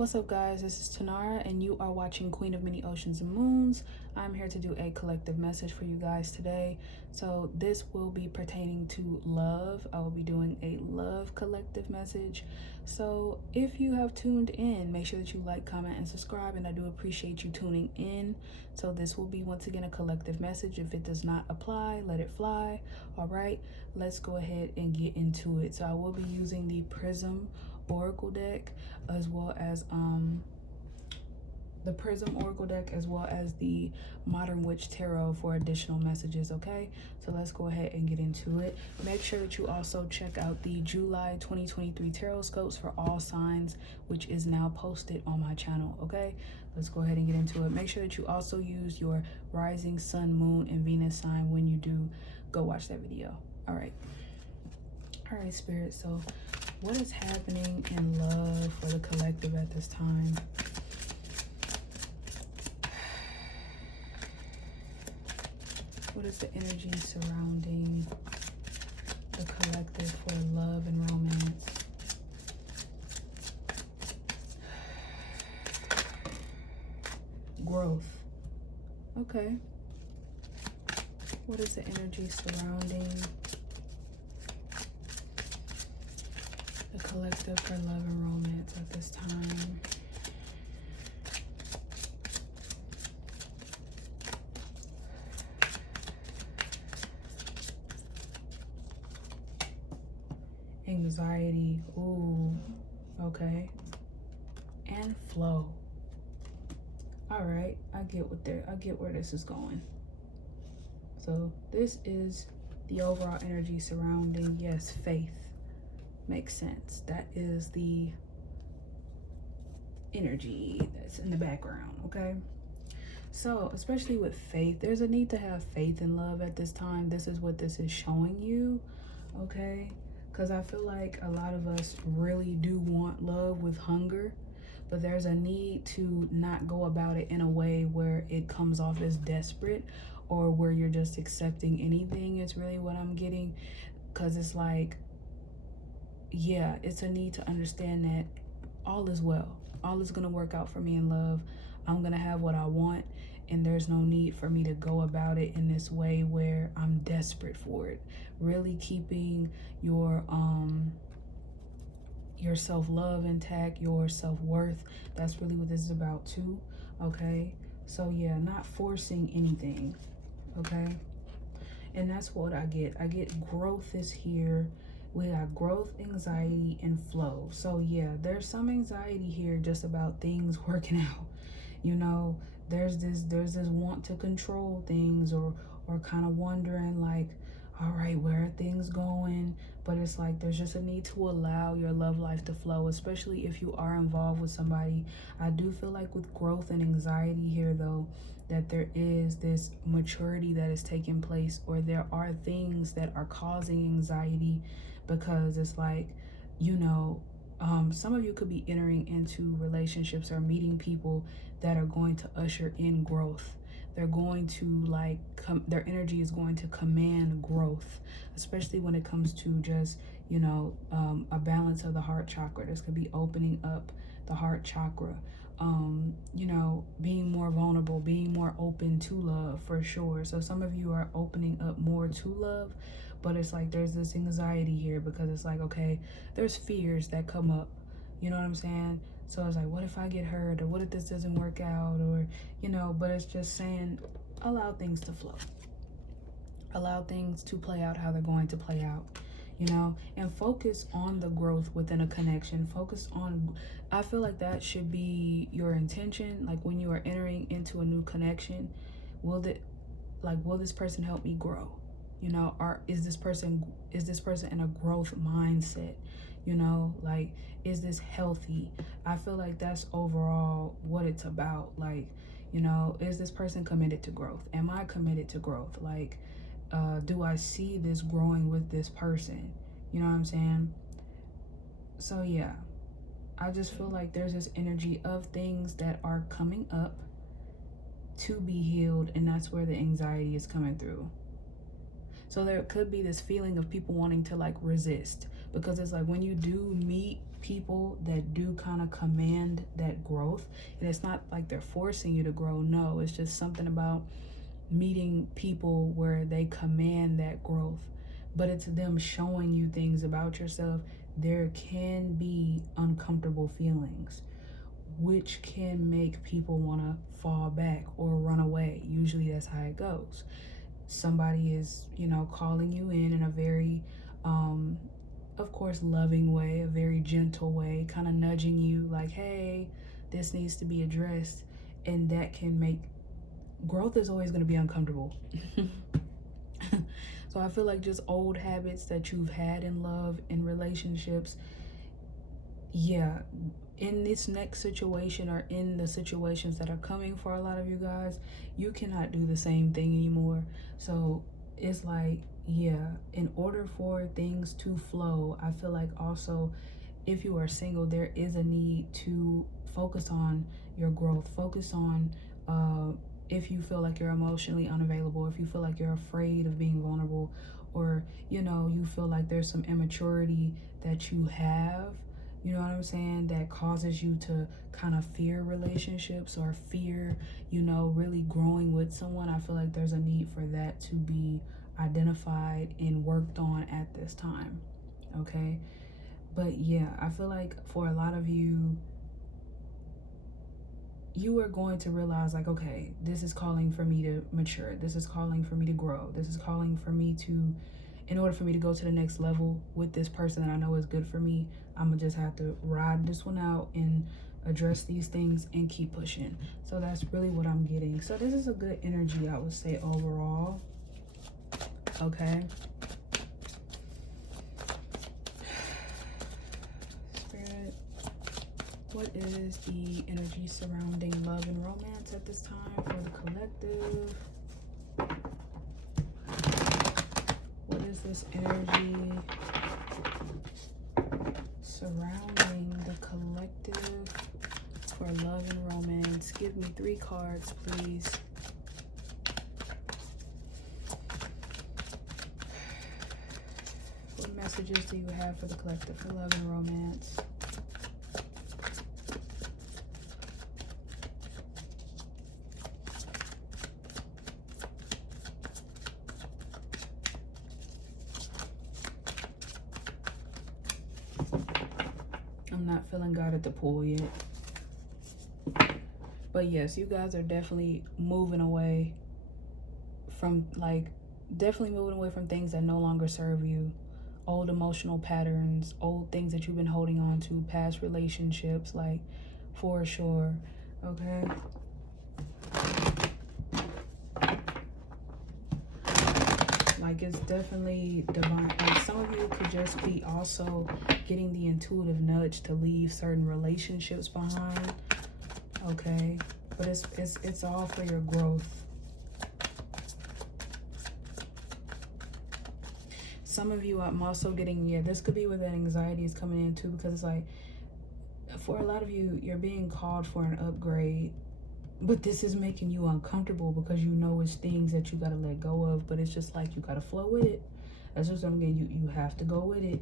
What's up, guys? This is Tinara, and you are watching Queen of Many Oceans and Moons. I'm here to do a collective message for you guys today. So this will be pertaining to love. I will be doing a love collective message. So if you have tuned in, make sure that you like, comment, and subscribe, and I do appreciate you tuning in. So this will be, once again, a collective message. If it does not apply, let it fly. All right, let's go ahead and get into it. So I will be using the Prism Oracle deck, as well as the Prism Oracle deck, as well as the Modern Witch Tarot for additional messages. Okay, so let's go ahead and get into it. Make sure that you also check out the July 2023 tarot scopes for all signs, which is now posted on my channel. Okay, let's go ahead and get into it. Make sure that you also use your rising sun, moon, and Venus sign when you do go watch that video. All right, Spirit. So what is happening in love for the collective at this time? What is the energy surrounding the collective for love and romance? Growth. Okay. What is the energy surrounding the collective for love and romance at this time? Anxiety. Ooh, okay. And flow. All right, I get where this is going. So this is the overall energy surrounding, yes, faith. Makes sense. That is the energy that's in the background. Okay, so especially with faith, there's a need to have faith in love at this time. This is what this is showing you. Okay, because I feel like a lot of us really do want love with hunger, but there's a need to not go about it in a way where it comes off as desperate or where you're just accepting anything. It's really what I'm getting, because it's like, yeah, it's a need to understand that all is well. All is going to work out for me in love. I'm going to have what I want, and there's no need for me to go about it in this way where I'm desperate for it. Really keeping your self-love intact, your self-worth. That's really what this is about too. Okay, so yeah, not forcing anything. Okay, and that's what I get. I get growth is here. We got growth, anxiety, and flow. So yeah, there's some anxiety here just about things working out. You know, there's this want to control things, or kind of wondering like, all right, where are things going? But it's like there's just a need to allow your love life to flow, especially if you are involved with somebody. I do feel like with growth and anxiety here though, that there is this maturity that is taking place, or there are things that are causing anxiety, because it's like, you know, some of you could be entering into relationships or meeting people that are going to usher in growth. They're going to like their energy is going to command growth, especially when it comes to just, you know, a balance of the heart chakra. This could be opening up the heart chakra, you know, being more vulnerable, being more open to love, for sure. So some of you are opening up more to love, but it's like there's this anxiety here, because it's like, okay, there's fears that come up, you know what I'm saying? So it's like, what if I get hurt, or what if this doesn't work out, or, you know, but it's just saying, allow things to flow, allow things to play out how they're going to play out, you know, and focus on the growth within a connection. Focus on, I feel like that should be your intention. Like when you are entering into a new connection, will this person help me grow? You know, or is this person in a growth mindset? You know, like, is this healthy? I feel like that's overall what it's about. Like, you know, is this person committed to growth? Am I committed to growth? Like, do I see this growing with this person? You know what I'm saying? So yeah, I just feel like there's this energy of things that are coming up to be healed, and that's where the anxiety is coming through. So there could be this feeling of people wanting to like resist, because it's like when you do meet people that do kind of command that growth. And it's not like they're forcing you to grow. No, it's just something about meeting people where they command that growth. But it's them showing you things about yourself. There can be uncomfortable feelings, which can make people want to fall back or run away. Usually that's how it goes. Somebody is, calling you in a very, of course, loving way, a very gentle way, kind of nudging you like, hey, this needs to be addressed. And that can make growth is always going to be uncomfortable. So I feel like just old habits that you've had in love, in relationships, in this next situation or in the situations that are coming for a lot of you guys, you cannot do the same thing anymore. So it's like, in order for things to flow, I feel like also if you are single, there is a need to focus on your growth, focus on if you feel like you're emotionally unavailable, if you feel like you're afraid of being vulnerable, or you feel like there's some immaturity that you have, you know what I'm saying, that causes you to kind of fear relationships or fear, really growing with someone. I feel like there's a need for that to be identified and worked on at this time. Okay. But I feel like for a lot of you, you are going to realize like, okay, this is calling for me to mature. This is calling for me to grow. This is calling for me to, in order for me to go to the next level with this person that I know is good for me, I'm gonna just have to ride this one out and address these things and keep pushing. So that's really what I'm getting. So this is a good energy, I would say, overall. Okay. Spirit, what is the energy surrounding love and romance at this time for the collective? What is this energy surrounding the collective for love and romance? Give me 3 cards, please. What messages do you have for the collective for love and romance? I'm not feeling God at the pool yet. But yes, you guys are definitely moving away from, definitely moving away from things that no longer serve you. Old emotional patterns, old things that you've been holding on to, past relationships, for sure. Okay. It's definitely divine. Some of you could just be also getting the intuitive nudge to leave certain relationships behind. Okay. But it's all for your growth. Some of you, I'm also getting, this could be where that anxiety is coming in too, because it's like, for a lot of you, you're being called for an upgrade, but this is making you uncomfortable because it's things that you got to let go of, but it's just like you got to flow with it. That's just what I'm getting. You have to go with it.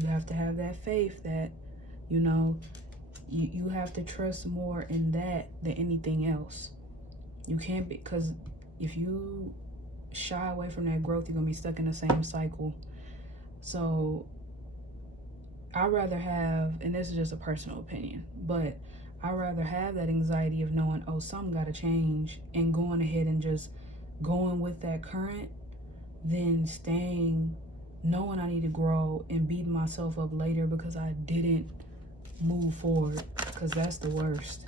You have to have that faith that, you have to trust more in that than anything else. You can't be, because if you shy away from that growth, you're going to be stuck in the same cycle. So I'd rather have, and this is just a personal opinion, but I'd rather have that anxiety of knowing, oh, something got to change, and going ahead and just going with that current than staying, knowing I need to grow and beating myself up later because I didn't move forward, because that's the worst.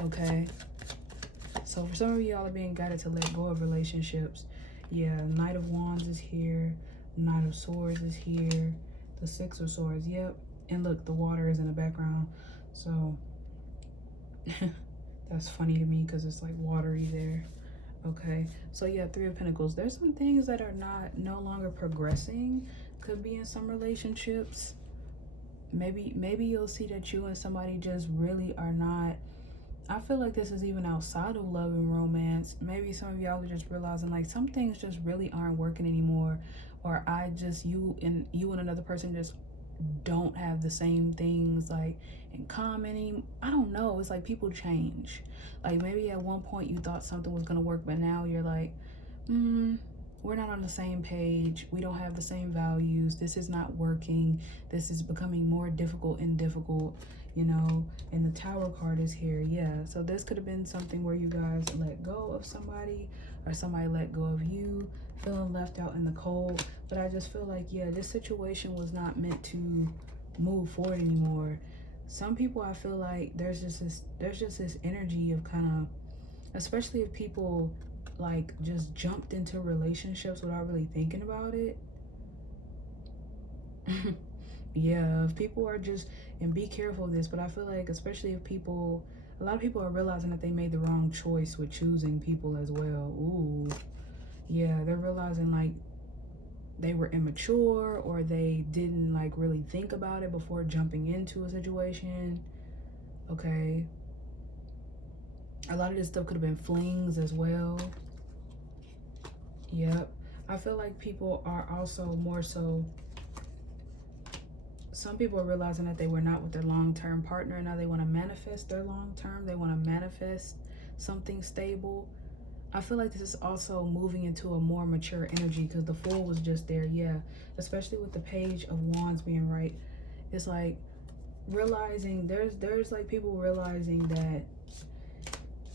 Okay. So for some of y'all are being guided to let go of relationships. Knight of Wands is here. Knight of Swords is here. The 6 of Swords, yep. And look, the water is in the background. So that's funny to me because it's like watery there. Okay. So 3 of Pentacles. There's some things that are no longer progressing. Could be in some relationships. Maybe you'll see that you and somebody just really are not. I feel like this is even outside of love and romance. Maybe some of y'all are just realizing some things just really aren't working anymore, or you and another person just don't have the same things like in common. I don't know. It's like people change. Like maybe at one point you thought something was gonna work, but now you're like, we're not on the same page. We don't have the same values. This is not working. This is becoming more difficult and difficult, you know. And the Tower card is here. Yeah, so this could have been something where you guys let go of somebody, or somebody let go of you, feeling left out in the cold. But I just feel like, yeah, this situation was not meant to move forward anymore. Some people, I feel like there's just this energy of kind of, especially if people like just jumped into relationships without really thinking about it. Yeah, if people are just, and be careful of this, but I feel like especially if people, a lot of people are realizing that they made the wrong choice with choosing people as well. Ooh, yeah, they're realizing like they were immature, or they didn't like really think about it before jumping into a situation. Okay, a lot of this stuff could have been flings as well. Yep. I feel like people are also more so, some people are realizing that they were not with their long-term partner, and now they want to manifest their long-term. They want to manifest something stable. I feel like this is also moving into a more mature energy, because the Fool was just there. Yeah, especially with the Page of Wands being right. It's like realizing there's like people realizing that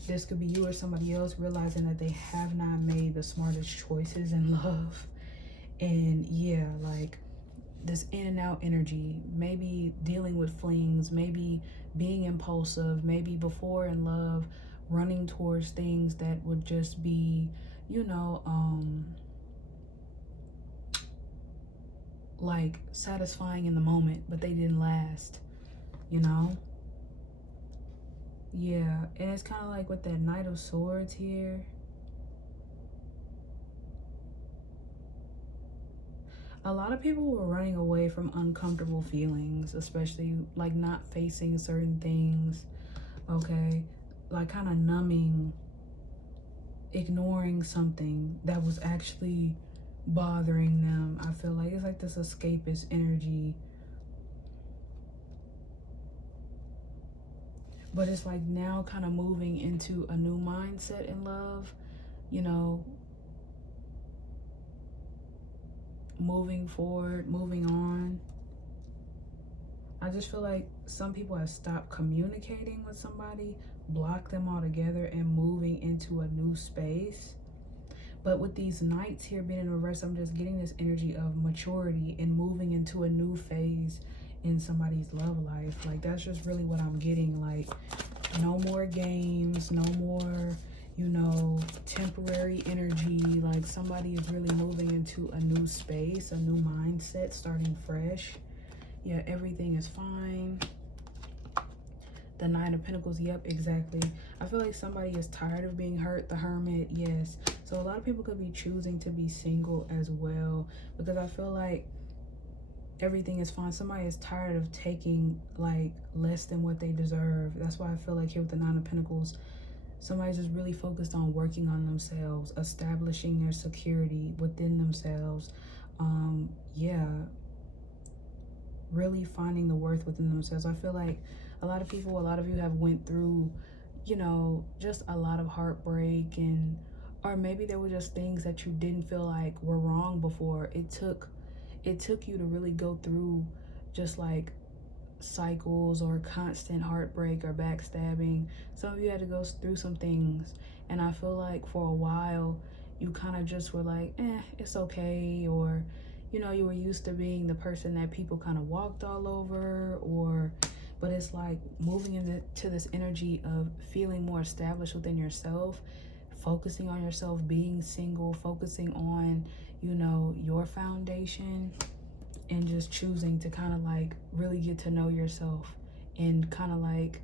this could be you or somebody else, realizing that they have not made the smartest choices in love. And yeah, like this in and out energy, maybe dealing with flings, maybe being impulsive, maybe before in love, running towards things that would just be, you know, like satisfying in the moment, but they didn't last, you know? Yeah, and it's kind of like with that Knight of Swords here. A lot of people were running away from uncomfortable feelings, especially like not facing certain things, okay? Like kind of numbing, ignoring something that was actually bothering them. I feel like it's like this escapist energy. But it's like now kind of moving into a new mindset in love, you know, moving forward, moving on. I just feel like some people have stopped communicating with somebody, blocked them altogether, and moving into a new space. But with these Knights here being in reverse, I'm just getting this energy of maturity and moving into a new phase in somebody's love life. Like that's just really what I'm getting. Like no more games, no more, you know, temporary energy. Like somebody is really moving into a new space, a new mindset, starting fresh. Yeah, everything is fine. The Nine of Pentacles, yep, exactly. I feel like somebody is tired of being hurt. The Hermit, yes. So a lot of people could be choosing to be single as well, because I feel like everything is fine. Somebody is tired of taking like less than what they deserve. That's why I feel like here with the Nine of Pentacles, somebody's just really focused on working on themselves, establishing their security within themselves. Yeah, really finding the worth within themselves. I feel like a lot of you have went through, you know, just a lot of heartbreak, and or maybe there were just things that you didn't feel like were wrong before. It took you to really go through just like cycles or constant heartbreak or backstabbing. Some of you had to go through some things, and I feel like for a while you kind of just were like, it's okay, or you know, you were used to being the person that people kind of walked all over, or but it's like moving into this energy of feeling more established within yourself, focusing on yourself, being single, focusing on, you know, your foundation, and just choosing to kind of like really get to know yourself and kind of like,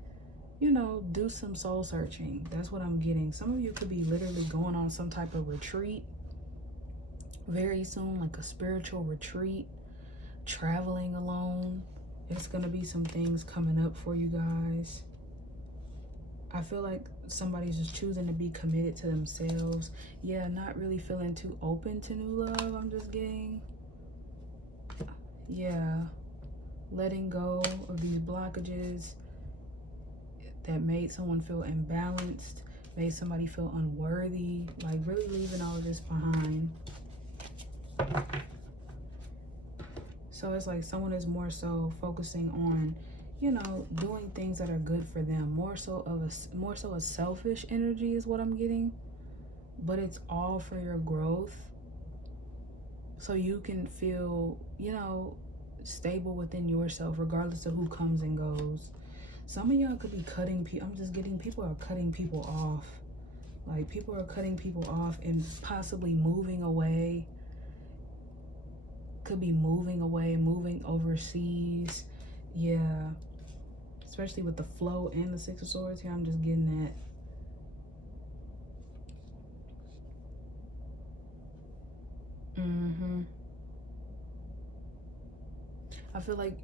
you know, do some soul searching. That's what I'm getting. Some of you could be literally going on some type of retreat very soon, like a spiritual retreat, traveling alone. It's gonna be some things coming up for you guys. I feel like somebody's just choosing to be committed to themselves. Yeah, not really feeling too open to new love, I'm just getting. Yeah. letting go of these blockages that made someone feel imbalanced, made somebody feel unworthy, like really leaving all of this behind. So it's like someone is more so focusing on, you know, doing things that are good for them. More so a selfish energy is what I'm getting. But it's all for your growth. So you can feel, you know, stable within yourself regardless of who comes and goes. Some of y'all could be cutting people. I'm just getting people are cutting people off. Like people are cutting people off and possibly moving away. Could be moving away, moving overseas. Yeah. Especially with the flow and the Six of Swords here, I'm just getting that. I feel like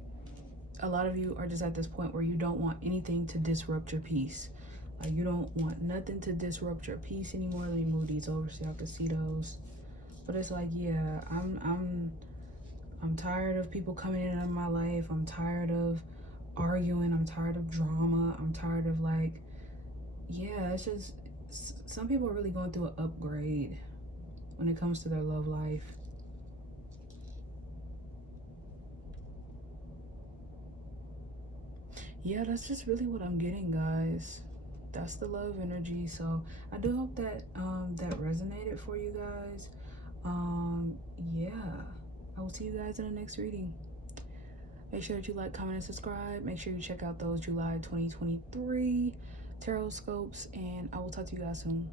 a lot of you are just at this point where you don't want anything to disrupt your peace. Like you don't want nothing to disrupt your peace anymore. Let me move these over so y'all can see those. But it's like, yeah, I'm tired of people coming in my life. I'm tired of arguing. I'm tired of drama. I'm tired of like, yeah, it's just some people are really going through an upgrade when it comes to their love life. Yeah, that's just really what I'm getting, guys. That's the love energy. So I do hope that that resonated for you guys. Yeah, I will see you guys in the next reading. Make sure that you like, comment, and subscribe. Make sure you check out those July 2023 tarot scopes, and I will talk to you guys soon.